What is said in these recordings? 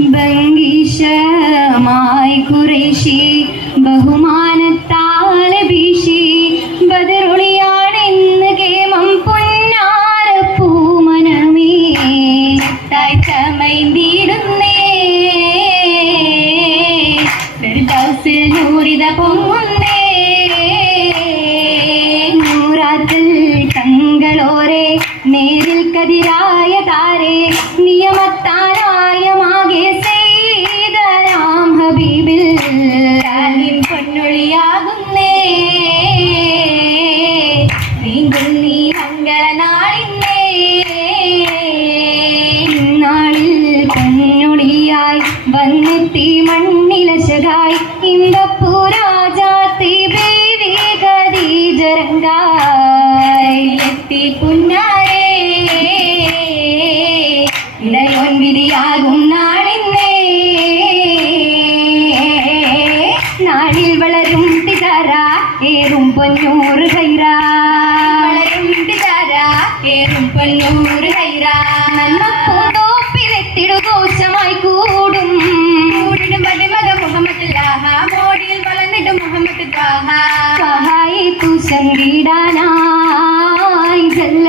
ബംഗീഷമായി ഖുറൈശി ബഹുമാനത്താൽ വീശി ബദറുളിയാണെന്ന് കേമം പൊന്നാര പൂമനമേ ചമൈന്തിടുന്നേ ഫിർദൗസിൽ നൂറിത പൊങ്ങുന്നേ നൂറാത്തൽ തങ്ങളോരെ നേരിൽ കതിരായ താരെ നിയമത്താനായ മാകെ ചെയ്തരാം ഹബീബിൽ പൊന്നൊളിയാകുന്നേ വീണ്ടും നീ മംഗളനാളിന്നേ നാളിൽ പൊന്നൊളിയായി വന്നെത്തി മണ്ണിലശകായി ഇമ്പപ്പൂരാജാത്തി ബേബി ഖദീജരംഗായി എത്തി പുന്നാരേ ഇടയോൻ വിധിയാകും നാളിന്നേ നാളിൽ വളരും തിജാര ഏറും പൊന്നൂറ് ഹൈറ വളരും തിജാര ഏറും പൊന്നൂറ് ഹൈറ നന്മപ്പൂന്തോപ്പിലെത്തിടുഘോഷമായി കൂടും കൂടിടും മടിമക മുഹമ്മദ് ലാഹ മോടിയിൽ വളർന്നിടും മുഹമ്മദ് ത്വാഹ ത്വാഹായി തുശങ്കിടാനായി ജല്ല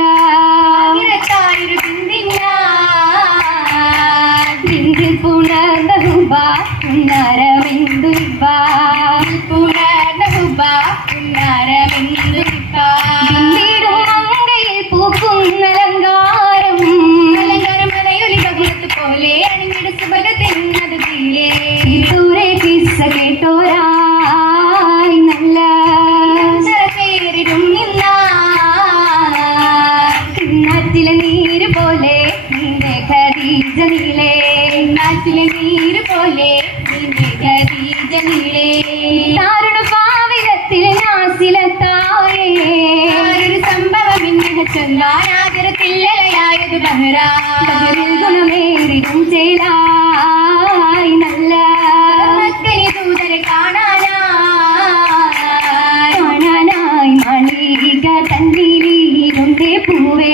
ായത് ബഹ്റിൽ ഗുണമേറിടും ചേലായി നല്ല ദൂതരെ കാണാനായി മാളിക തന്നിലുണ്ടേ പൂവേ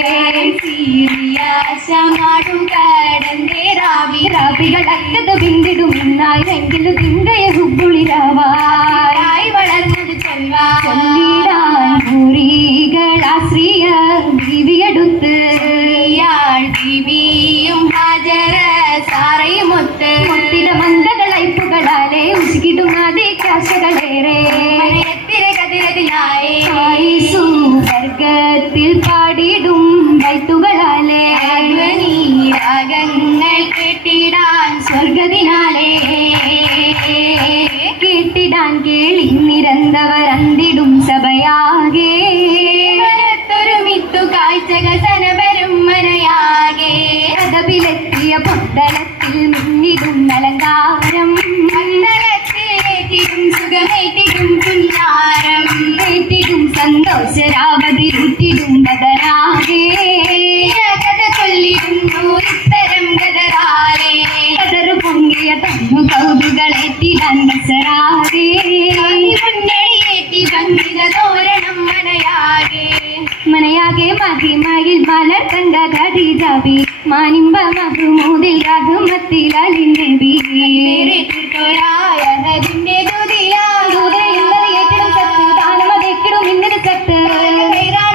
സീരിയാശമാടും കടന്നേ റാവികളക്കത് പിന്തിടും എന്നായെങ്കിലും തിങ്കയ ഹുബുളിരാവായി വളർന്നത് ചൊല്ലിടാൻ ഭൂരികളാശ്രിയ ബീവിയെടുത്ത് ബീവിയും ഹാജര സാറയുമൊത്ത് മുത്തിട മന്ദകളൈപ്പുകളാലെ ഉശിക്കിടും അതേ കാശകളേറെ സുവർഗത്തിൽ പാടിടും വൈത്തുകളാലെ രാഗങ്ങൾ കേട്ടിടാൻ സ്വർഗതിനാലെ കേട്ടിടാൻ കേളി നിരന്തവർ അന്തിടും സഭയാകെ ൊരുമിത്തു കാഴ്ചകൾ സനവരും മനയാകെ കഥപിലെത്തിയ പൊട്ടലത്തിൽ മുന്നിടും അലങ്കാരം മണ്ഡലത്തിലേറ്റിടും സുഖമേറ്റിടും പുന്നാരം ഏറ്റിടും സന്തോഷരാവതിരുട്ടിടും ബദരാകെ കഥ ചൊല്ലിടുന്നു ഇത്തരം ഗദരാലെ കതറു പൊങ്ങിയ തന്നു കൗതുകളേറ്റിടാൻ ബസരാകെ മുന്നേറ്റി ഭംഗിത തോരണം മനയാകെ മഹിമയിൽ മലർ കണ്ട ഖദീജബി മാനിമ്പ മഹ്മൂദിൽ രഹ്മത്തിൽ നബി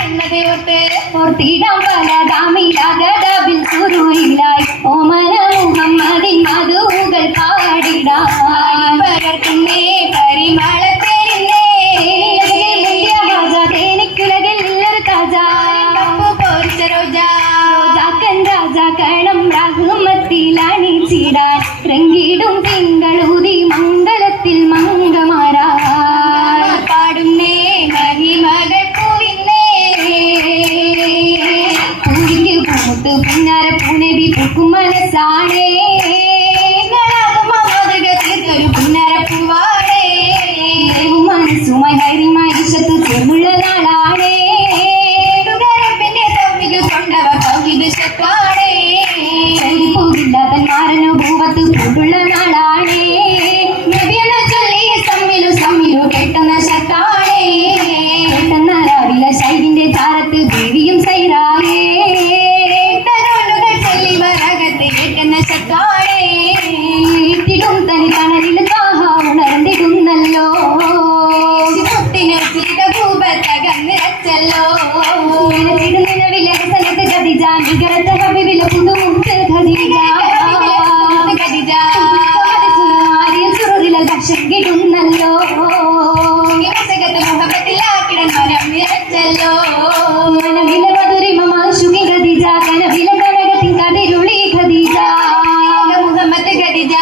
ിന്റെ ഓർത്തിടാം പല ദാമിലാകടബിൽ സുരൂരിലായി ഓമന മുഹമ്മദിൻ മധുകൾ പാടിടാം പകർത്തുന്നേ പരിമളത്തേരിന്നേ രംഗീടും തിങ്കളൂതി മംഗളത്തിൽ മംഗമാരാ പാടുന്നേ മഹിമകൾ പൂവിന്നേ പൂവിന്റെ പൂത്ത് പുന്നാര പൂനബി പൂക്കും മനസ്സാണേ തീർത്തൊരു പുന്നാര പൂവാടേ മനസ്സുമായി ഹൈറിമായി ഇഷത്ത് ചേർന്നുള്ള നാളാണേ പിന്നെ തമ്മിൽ കൊണ്ടവ കൗകിക ശത്വാടേ പോകില്ല തന്മാരനു ഭൂവത്ത് കൂടുള്ള നാളാണേ നബിയെന്ന ചൊല്ലി സമ്മിലു കേട്ടുന്ന ശത്താണേ കേട്ടുന്ന രാവില ശൈലിന്റെ താരത്ത് ദേവിയും സൈറായേ ചൊല്ലി വരകത്ത് കേട്ടുന്ന നികരത്തെ ഹബീബിലെ പുതുമുത്ത് ഖദീജ സുറുറിലെ ദർശം കിടുന്നല്ലോ മനവിലെ മധുരിമ മാശുകി ഖദീജ കനവിലെ കനകത്തിൻ കതിരുളി ഖദീജ മുഹമ്മദ് ഖദീജ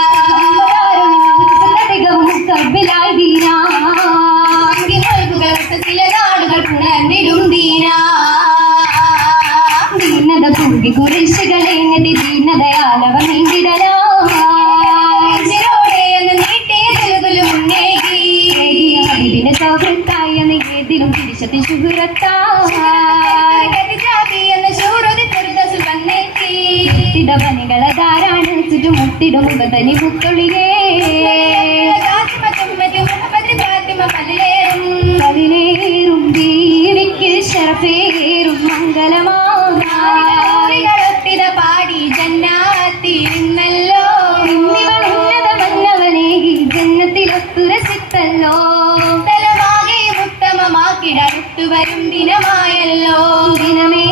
കബിലായി ദീന ചില നാടുകൾ പുണർന്നിടും ദീന ദീനത കൂടി കുരിശുകളെ എങ്ങതി ദീനതയാലവ നീണ്ടിടലോ ഇതിനെ സൗഹൃത്തായ ഏതിലും തിരിച്ചത്തി ശുഭ്രത്തിടവനികളതാരാണ് ചുറ്റുമുട്ടിടും മുഖതനി മുത്തൊളിയേ പതിനേറും ദീവിക്ക് ശരഫേറും മംഗലമാറികളൊത്തിത പാടി ജന്നാത്തിരുന്നല്ലോ ഉന്നത മന്നവനേകി ജന്നത്തിലൊത്തുരസിത്തല്ലോ തലമാകെ ഉത്തമമാക്കിട വരും ദിനമായല്ലോ ദിനമേ